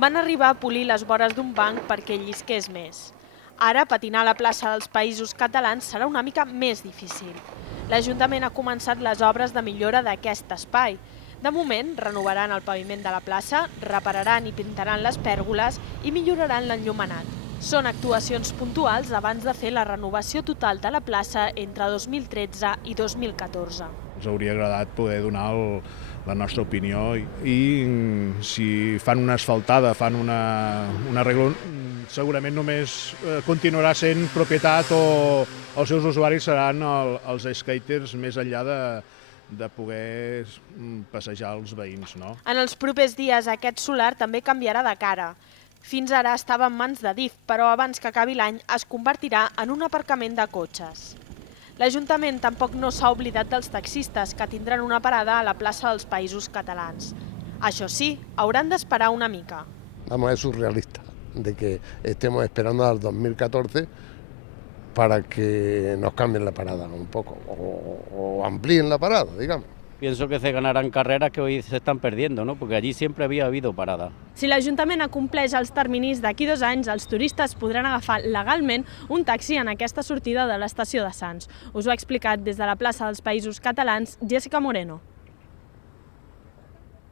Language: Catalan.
Van arribar a polir les vores d'un banc perquè llisqués més. Ara, patinar a la plaça dels Països Catalans serà una mica més difícil. L'Ajuntament ha començat les obres de millora d'aquest espai. De moment, renovaran el paviment de la plaça, repararan i pintaran les pèrgoles i milloraran l'enllumenat. Són actuacions puntuals abans de fer la renovació total de la plaça entre 2013 i 2014. Ens hauria agradat poder donar la nostra opinió i si fan una asfaltada, fan un arreglo, segurament només continuarà sent propietat o els seus usuaris seran els skaters més enllà de poder passejar els veïns, no? En els propers dies aquest solar també canviarà de cara. Fins ara estava en mans de DIF, però abans que acabi l'any es convertirà en un aparcament de cotxes. L'Ajuntament tampoc no s'ha oblidat dels taxistes, que tindran una parada a la plaça dels Països Catalans. Això sí, hauran d'esperar una mica. Vamos, es surrealista de que estemos esperando al 2014 para que nos cambien la parada un poco o amplíen la parada, digamos. Pienso que se ganarán carreras que hoy se están perdiendo, ¿no? Porque allí siempre había habido parada. Si l'Ajuntament acompleix els terminis d'aquí 2 anys, els turistes podran agafar legalment un taxi en aquesta sortida de l'estació de Sants. Us ho ha explicat des de la plaça dels Països Catalans Jessica Moreno.